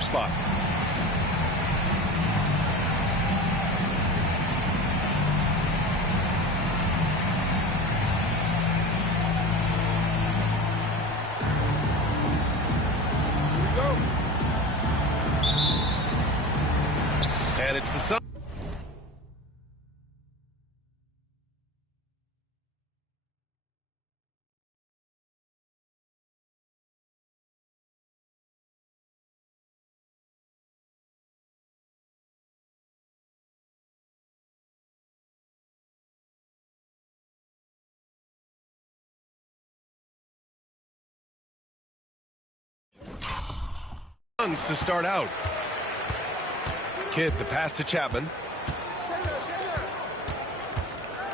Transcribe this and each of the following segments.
spot. And it's the Suns. To start out. Kidd, the pass to Chapman.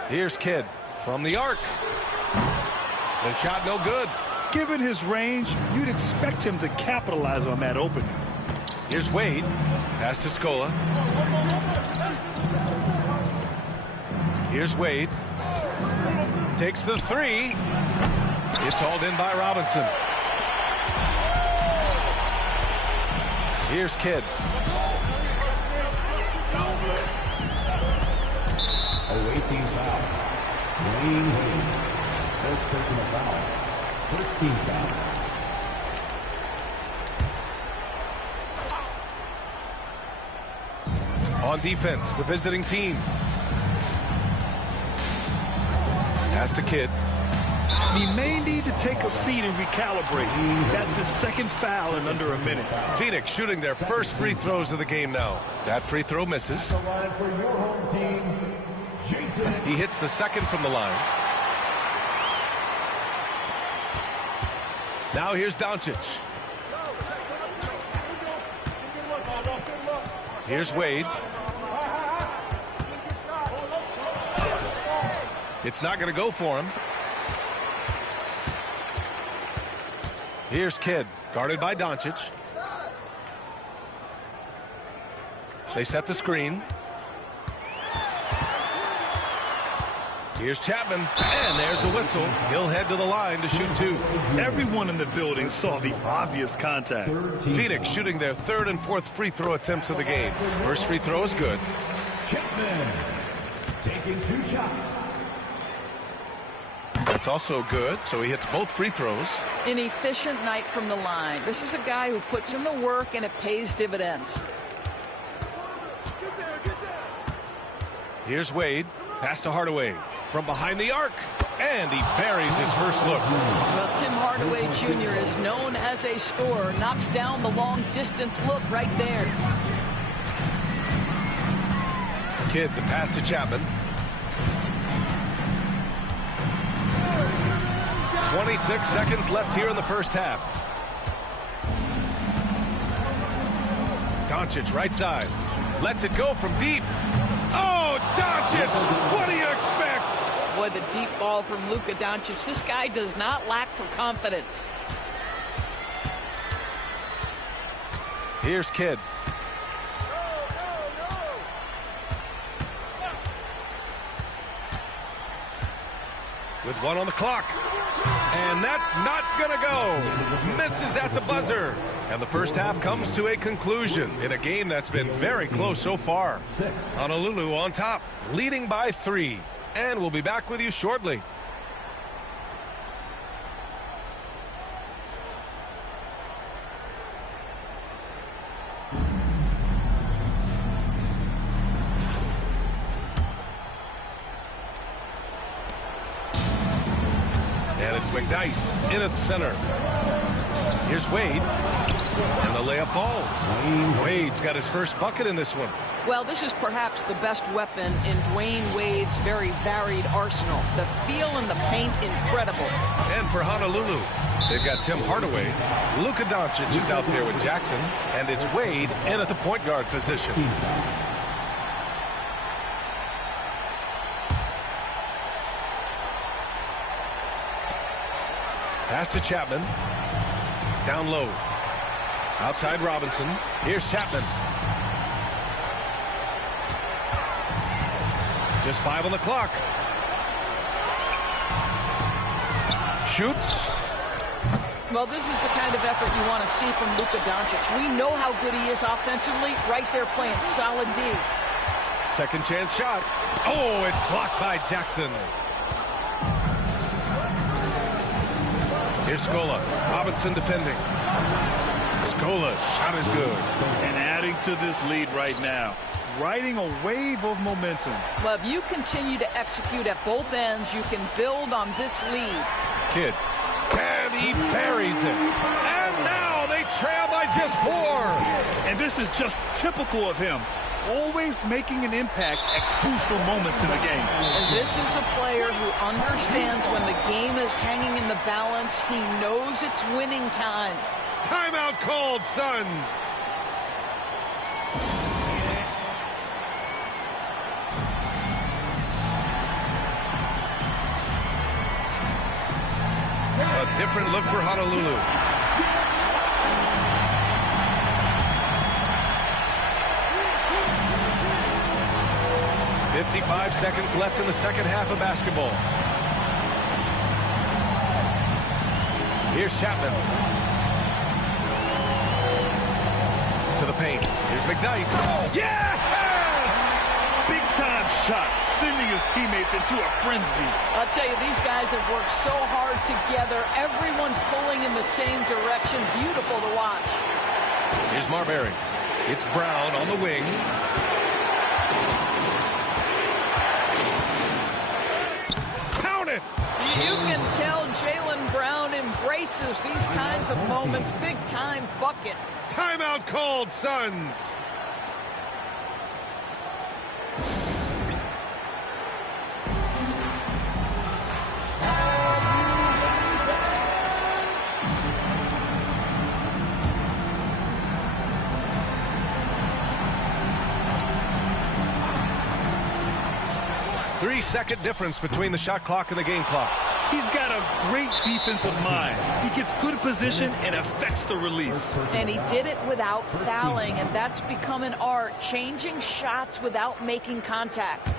Here's Kidd from the arc. The shot no good. Given his range, you'd expect him to capitalize on that opening. Here's Wade. Pass to Scola. Here's Wade. Takes the three. It's hauled in by Robinson. Here's Kidd. Awaiting foul. Wayne Wade. First personal foul. First team foul. On defense, the visiting team. Pass to Kidd. He may need to take a seat and recalibrate. That's his second foul in under a minute. Phoenix shooting their first free throws of the game now. That free throw misses. He hits the second from the line. Now here's Doncic. Here's Wade. It's not going to go for him. Here's Kidd, guarded by Doncic. They set the screen. Here's Chapman, and there's a whistle. He'll head to the line to shoot two. Everyone in the building saw the obvious contact. Phoenix shooting their third and fourth free throw attempts of the game. First free throw is good. Chapman taking two shots. That's also good, so he hits both free throws. An efficient night from the line. This is a guy who puts in the work and it pays dividends. Here's Wade. Pass to Hardaway. From behind the arc. And he buries his first look. Well, Tim Hardaway Jr. is known as a scorer. Knocks down the long distance look right there. Kidd, the pass to Chapman. 26 seconds left here in the first half. Doncic, right side. Lets it go from deep. Oh, Doncic! What do you expect? Boy, the deep ball from Luka Doncic. This guy does not lack for confidence. Here's Kidd. With one on the clock. And that's not gonna go. Misses at the buzzer. And the first half comes to a conclusion in a game that's been very close so far. Honolulu on top, leading by 3. And we'll be back with you shortly. And it's McDyess in at the center. Here's Wade. And the layup falls. Wade's got his first bucket in this one. Well, this is perhaps the best weapon in Dwayne Wade's very varied arsenal. The feel in the paint, incredible. And for Honolulu, they've got Tim Hardaway. Luka Doncic is out there with Jackson. And it's Wade in at the point guard position. Pass to Chapman. Down low. Outside Robinson. Here's Chapman. Just 5 on the clock. Shoots. Well, this is the kind of effort you want to see from Luka Doncic. We know how good he is offensively. Right there playing solid D. Second chance shot. Oh, it's blocked by Jackson. Here's Scola. Robinson defending. Scola's shot is good. And adding to this lead right now. Riding a wave of momentum. Well, if you continue to execute at both ends, you can build on this lead. Kidd. And he buries it. And now they trail by just 4. And this is just typical of him. Always making an impact at crucial moments in the game. And this is a player who understands when the game is hanging in the balance. He knows it's winning time. Timeout called, Suns. A different look for Honolulu. "55 seconds left in the second half of basketball. Here's Chapman. To the paint. Here's McDyess. Yes! Big-time shot, sending his teammates into a frenzy. I'll tell you, these guys have worked so hard together. Everyone pulling in the same direction. Beautiful to watch. Here's Marbury. It's Brown on the wing. Count it! You can tell Jaylen Brown embraces these kinds of moments. Big-time bucket. Timeout called, Suns. Three-second difference between the shot clock and the game clock. He's got a great defensive mind. He gets good position and affects the release. And he did it without fouling, and that's become an art, changing shots without making contact.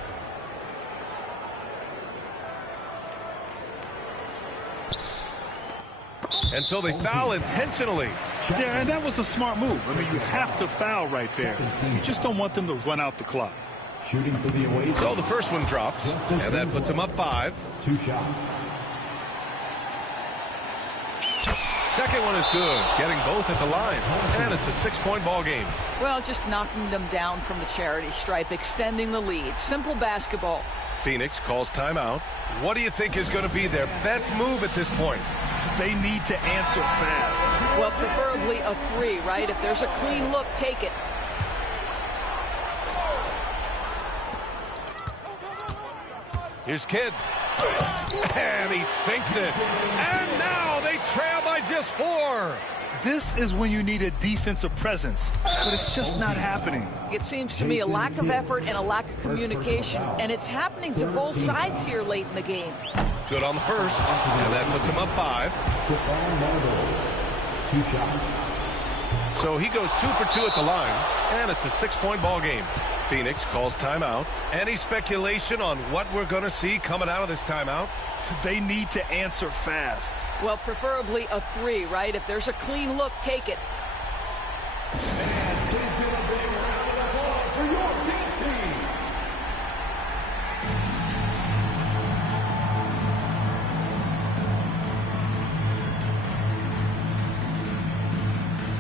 And so they foul intentionally. Yeah, and that was a smart move. I mean, you have to foul right there. You just don't want them to run out the clock. Shooting for the away. So the first one drops, and that puts him up 5. 2 shots. Second one is good, getting both at the line, and it's a 6-point ball game. Well, just knocking them down from the charity stripe, extending the lead. Simple basketball. Phoenix calls timeout. What do you think is going to be their best move at this point? They need to answer fast. Well, preferably a 3, right? If there's a clean look, take it. Here's Kidd. And he sinks it. And now they trail by just 4. This is when you need a defensive presence, but it's just not happening. It seems to me a lack of effort and a lack of communication, and it's happening to both sides here late in the game. Good on the first, and that puts him up 5. 2 shots. So he goes 2 for 2 at the line, and it's a 6-point ball game. Phoenix calls timeout. Any speculation on what we're going to see coming out of this timeout? They need to answer fast. Well, preferably a 3, right? If there's a clean look, take it. And please give a big round of applause for your Phoenix team.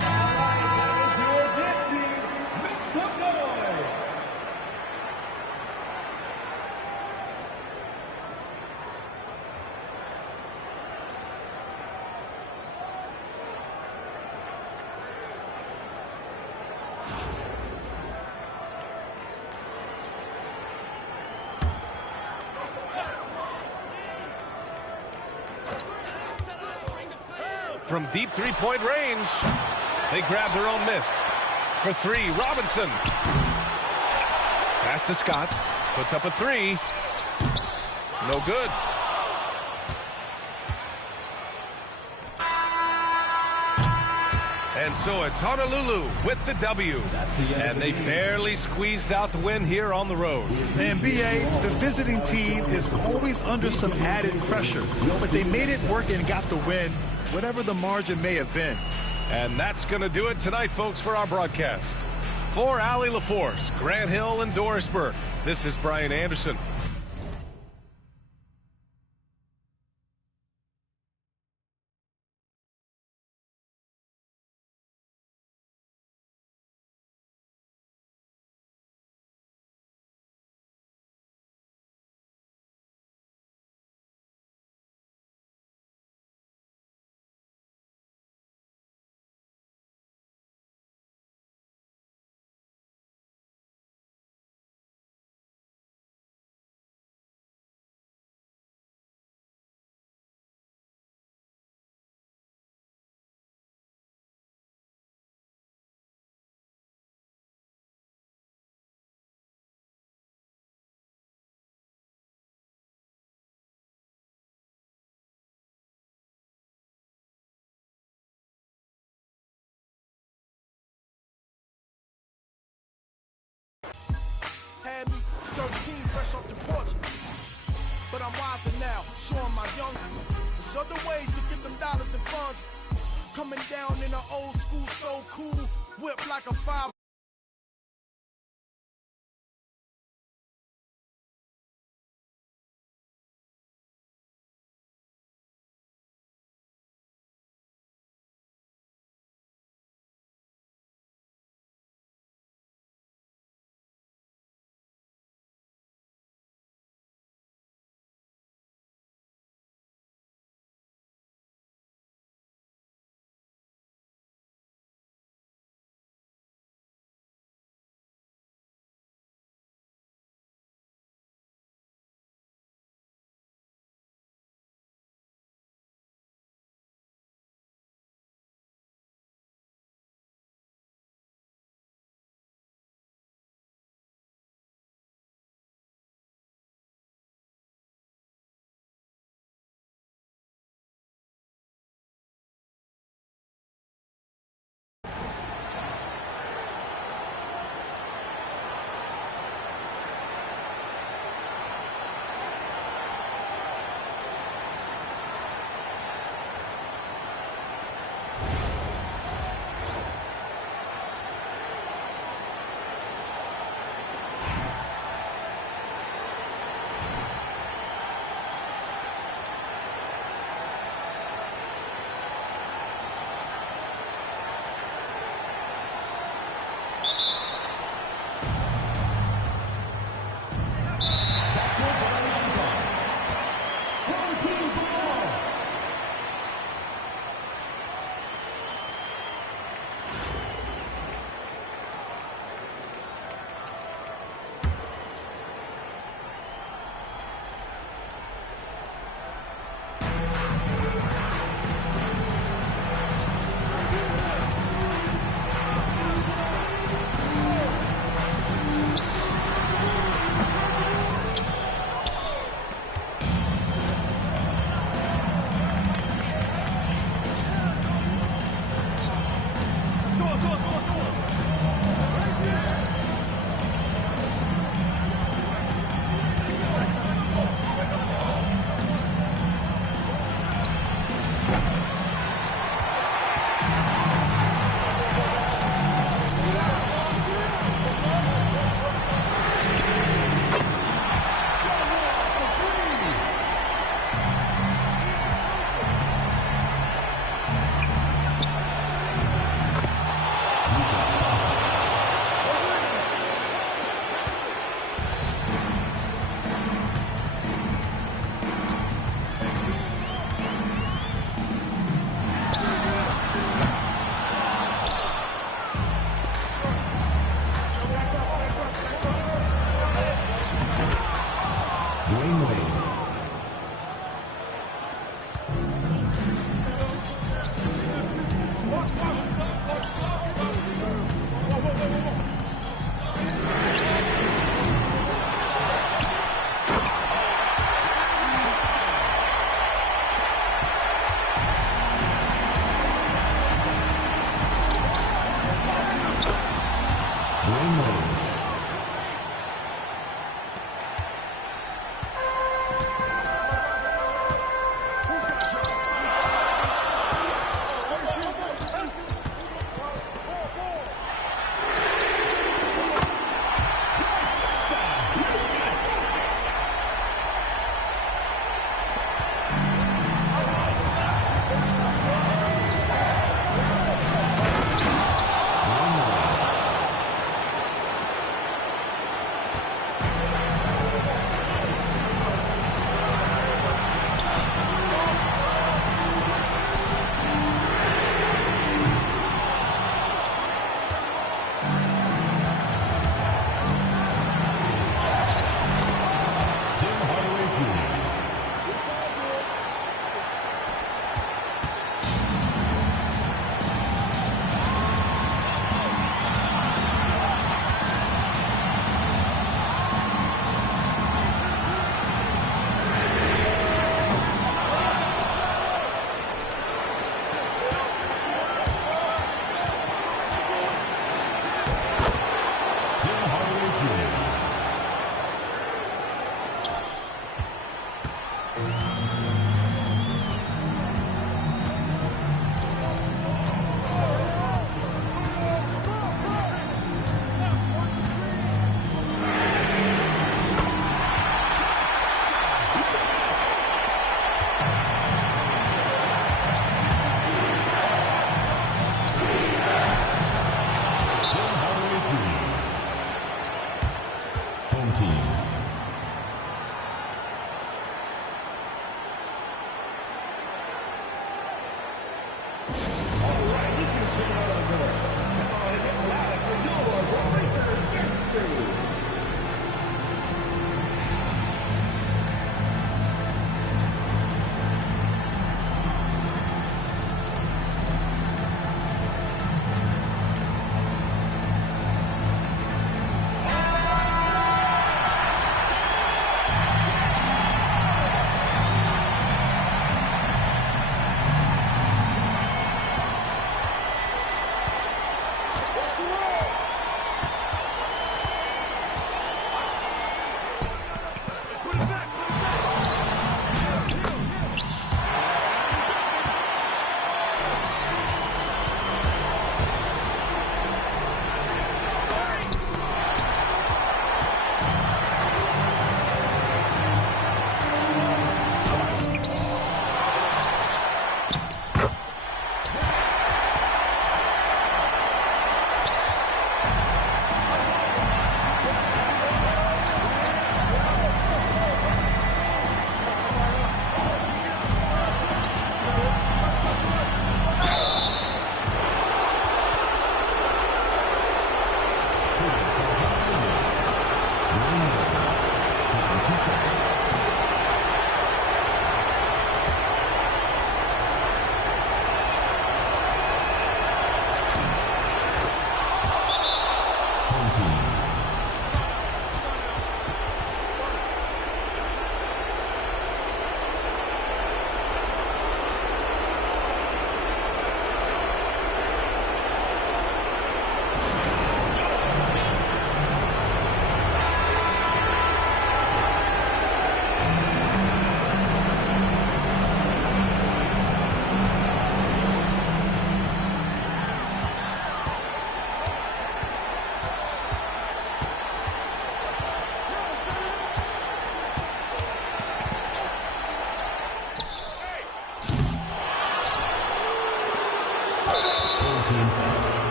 All right, that is your Knicks team. Make some noise. From deep three-point range, they grab their own miss. For 3, Robinson. Pass to Scott. Puts up a 3. No good. And so it's Honolulu with the W. And they barely squeezed out the win here on the road. And BA, the visiting team is always under some added pressure, but they made it work and got the win whatever the margin may have been. And that's going to do it tonight, folks, for our broadcast. For Allie LaForce, Grant Hill, and Doris Burke, this is Brian Anderson. Had me 13 fresh off the porch, but I'm wiser now, showing my young. There's other ways to get them dollars and funds. Coming down in an old school, so cool, whip like a 5.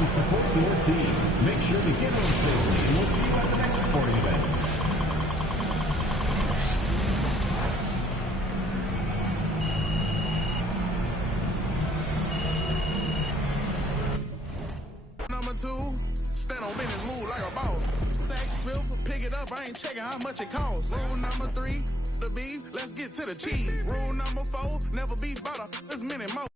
To support your team. Make sure to get home safely, and we'll see you at the next sporting event. Number 2, stand on business, move like a boss. Sack Smith, pick it up, I ain't checking how much it costs. Rule number 3, the beef, let's get to the cheese. Rule number 4, never beef butter, there's many more.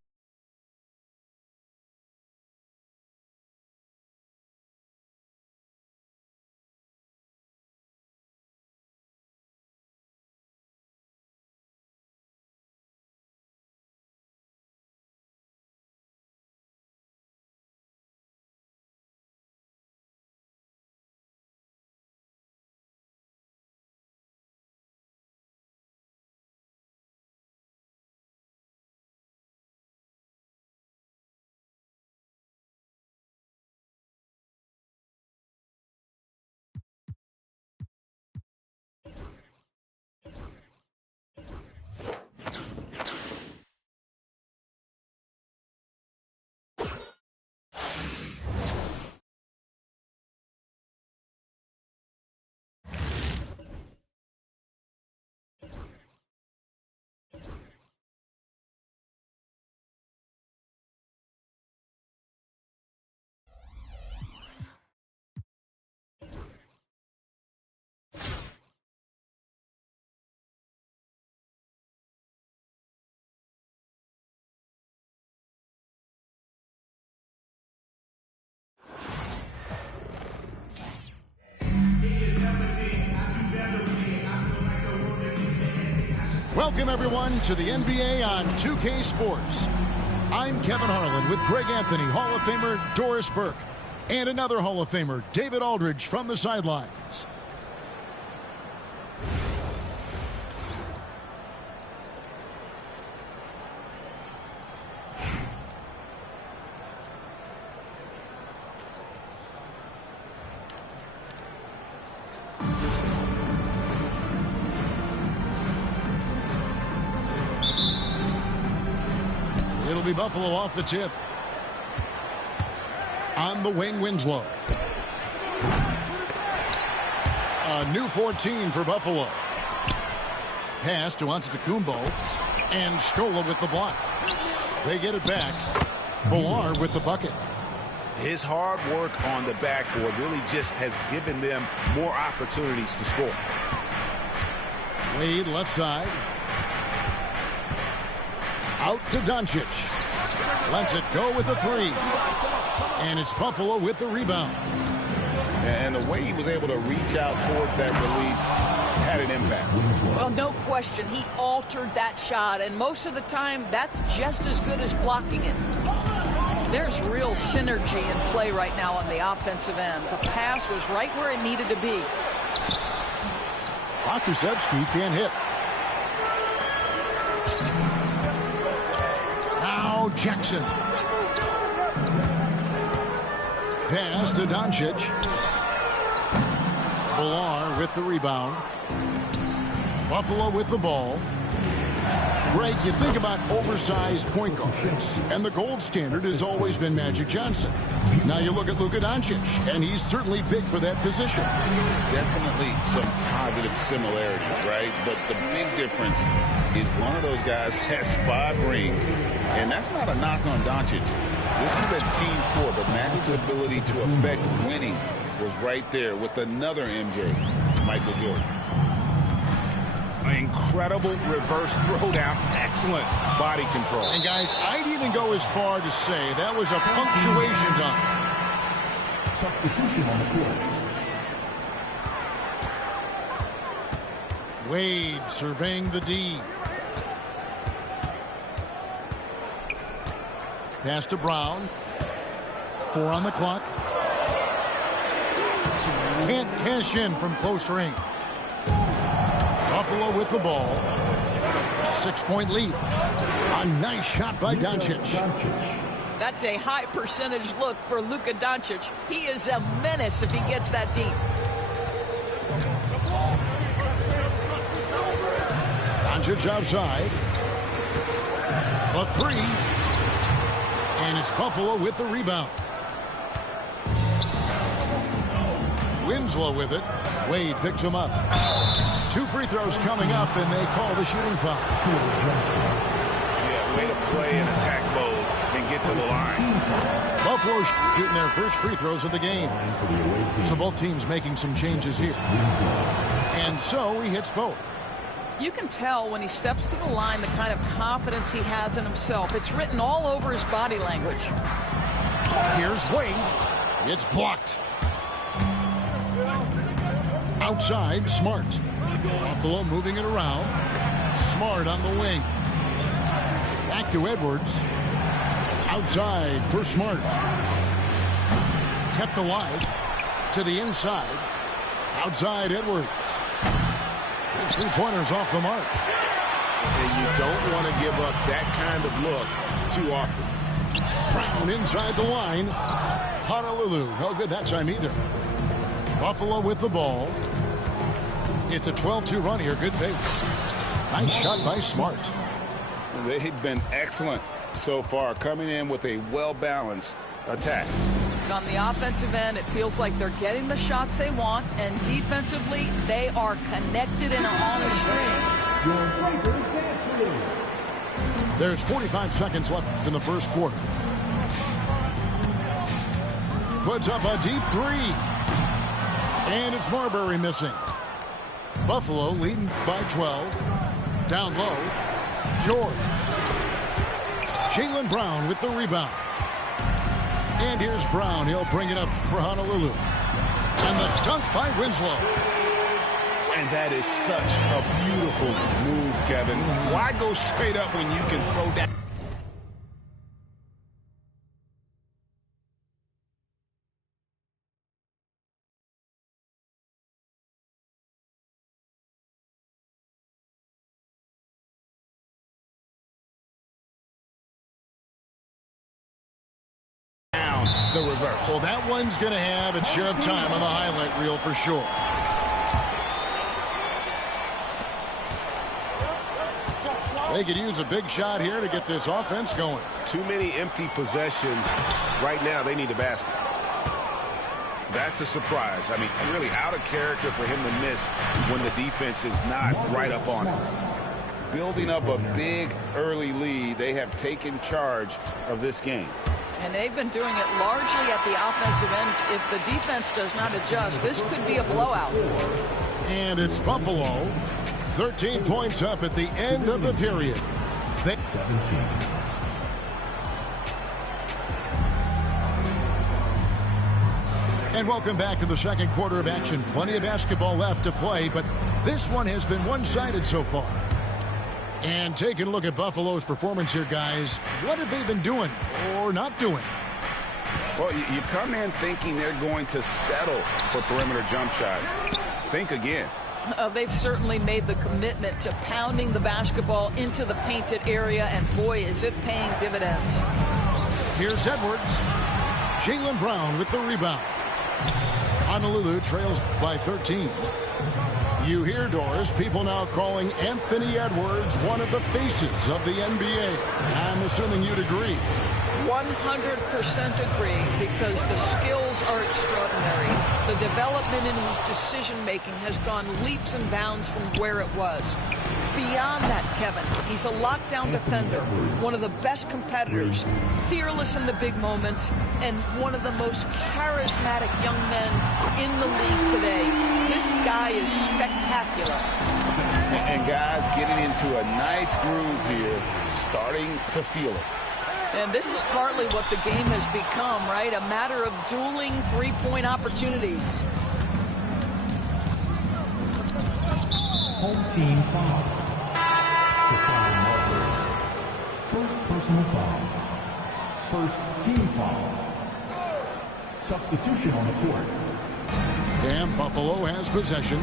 Welcome, everyone, to the NBA on 2K Sports. I'm Kevin Harlan with Greg Anthony, Hall of Famer Doris Burke, and another Hall of Famer, David Aldridge, from the sidelines. be Buffalo off the tip. On the wing, Winslow. A new 14 for Buffalo. Pass to Antetokounmpo. And Scola with the block. They get it back. Villar with the bucket. His hard work on the backboard really just has given them more opportunities to score. Wade left side. Out to Doncic. Lets it go with the three. And it's Buffalo with the rebound. And the way he was able to reach out towards that release had an impact. Well, no question. He altered that shot, and most of the time, that's just as good as blocking it. There's real synergy in play right now on the offensive end. The pass was right where it needed to be. Pokusevski can't hit. Now Jackson. Pass to Doncic. Villar with the rebound. Buffalo with the ball. Greg, you think about oversized point guards, and the gold standard has always been Magic Johnson. Now you look at Luka Doncic, and he's certainly big for that position. Definitely some positive similarities, right? But the big difference is one of those guys has 5 rings, and that's not a knock on Doncic. This is a team sport, but Magic's ability to affect winning was right there with another MJ, Michael Jordan. Incredible reverse throwdown. Excellent body control. And guys, I'd even go as far to say that was a punctuation dunk. Substitution on the court. Wade surveying the D. Pass to Brown. 4 on the clock. Can't cash in from close range. Buffalo with the ball. 6-point lead. A nice shot by Doncic. That's a high percentage look for Luka Doncic. He is a menace if he gets that deep. Doncic outside. A 3. And it's Buffalo with the rebound. Winslow with it. Wade picks him up. 2 free throws coming up, and they call the shooting foul. Yeah, way to play in attack mode and get to the line. Buffalo shooting their first free throws of the game. So both teams making some changes here. And so he hits both. You can tell when he steps to the line the kind of confidence he has in himself. It's written all over his body language. Here's Wade. It's blocked. Outside, Smart. Buffalo moving it around. Smart on the wing. Back to Edwards. Outside for Smart. Kept alive. To the inside. Outside, Edwards. His 3-pointers off the mark. And you don't want to give up that kind of look too often. Brown inside the line. Honolulu, no good that time either. Buffalo with the ball. It's a 12-2 run here. Good pace. Nice shot by Smart. They've been excellent so far, coming in with a well-balanced attack. On the offensive end, it feels like they're getting the shots they want, and defensively, they are connected and on a string. There's 45 seconds left in the first quarter. Puts up a deep 3. And it's Marbury missing. Buffalo leading by 12. Down low. George. Jaylen Brown with the rebound. And here's Brown. He'll bring it up for Honolulu. And the dunk by Winslow. And that is such a beautiful move, Kevin. Why go straight up when you can throw down? The reverse. Well, that one's going to have its share of time on the highlight reel for sure. They could use a big shot here to get this offense going. Too many empty possessions. Right now, they need a basket. That's a surprise. I mean, really out of character for him to miss when the defense is not right up on it. Building up a big early lead, they have taken charge of this game. And they've been doing it largely at the offensive end. If the defense does not adjust, this could be a blowout. And it's Buffalo. 13 points up at the end of the period. 17. And welcome back to the second quarter of action. Plenty of basketball left to play, but this one has been one-sided so far. And taking a look at Buffalo's performance here, guys. What have they been doing or not doing? Well, you come in thinking they're going to settle for perimeter jump shots. Think again. They've certainly made the commitment to pounding the basketball into the painted area, and boy, is it paying dividends. Here's Edwards. Jaylen Brown with the rebound. Honolulu trails by 13. You hear, Doris, people now calling Anthony Edwards one of the faces of the NBA. I'm assuming you'd agree. 100% agree, because the skills are extraordinary. The development in his decision-making has gone leaps and bounds from where it was. Beyond that, Kevin, he's a lockdown defender, one of the best competitors, fearless in the big moments, and one of the most charismatic young men in the league today. This guy is spectacular. And guys getting into a nice groove here, starting to feel it. And this is partly what the game has become, right? A matter of dueling three-point opportunities. Home team foul. Stephon Marbury. First personal foul. First team foul. Substitution on the court. And Buffalo has possession.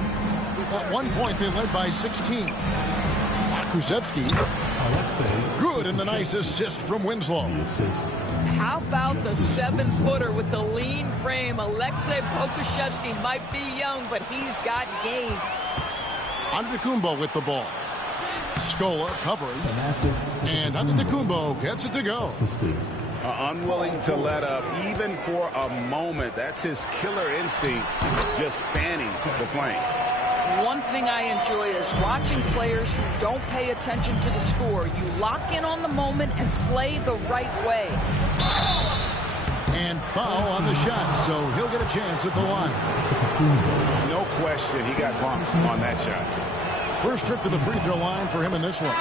At one point, they led by 16. Kuszewski. Good, and the nice assist from Winslow. How about the 7-footer with the lean frame? Alexei Pokusevski might be young, but he's got game. Antetokounmpo with the ball. Scola covering. And Antetokounmpo gets it to go. Unwilling to let up even for a moment. That's his killer instinct, just fanning the flank. One thing I enjoy is watching players who don't pay attention to the score. You lock in on the moment and play the right way. And foul on the shot, so he'll get a chance at the line. No question, he got bumped on that shot. First trip to the free throw line for him in this one.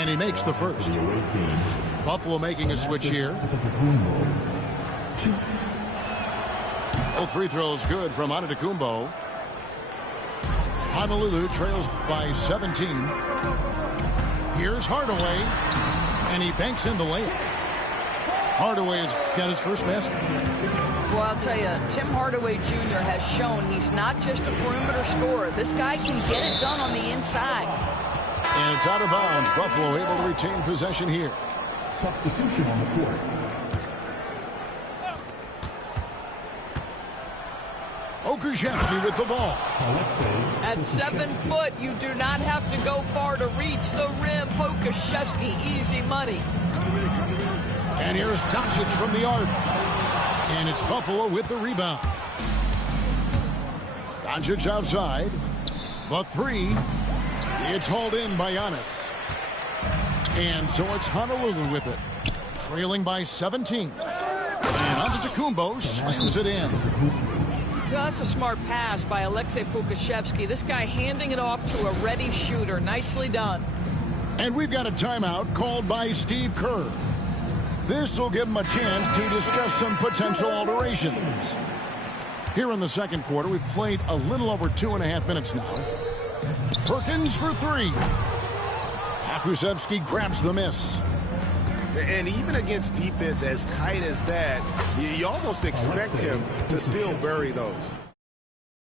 And he makes the first. Buffalo making a switch here. Both free throws good from Antetokounmpo. Honolulu trails by 17. Here's Hardaway, and he banks in the layup. Hardaway has got his first basket. Well, I'll tell you, Tim Hardaway Jr. has shown he's not just a perimeter scorer. This guy can get it done on the inside. And it's out of bounds. Buffalo able to retain possession here. Substitution on the court. Pokusevski with the ball. At 7 foot, you do not have to go far to reach the rim. Pokusevski, easy money. And here's Doncic from the arc. And it's Buffalo with the rebound. Doncic outside. The three. It's hauled in by Giannis. And so it's Honolulu with it. Trailing by 17. And Antetokounmpo slams it in. Well, that's a smart pass by Alexei Pokusevski. This guy handing it off to a ready shooter. Nicely done. And we've got a timeout called by Steve Kerr. This will give him a chance to discuss some potential alterations. Here in the second quarter, we've played a little over 2.5 minutes now. Perkins for three. Pokusevski grabs the miss. And even against defense as tight as that, you almost expect him to still bury those.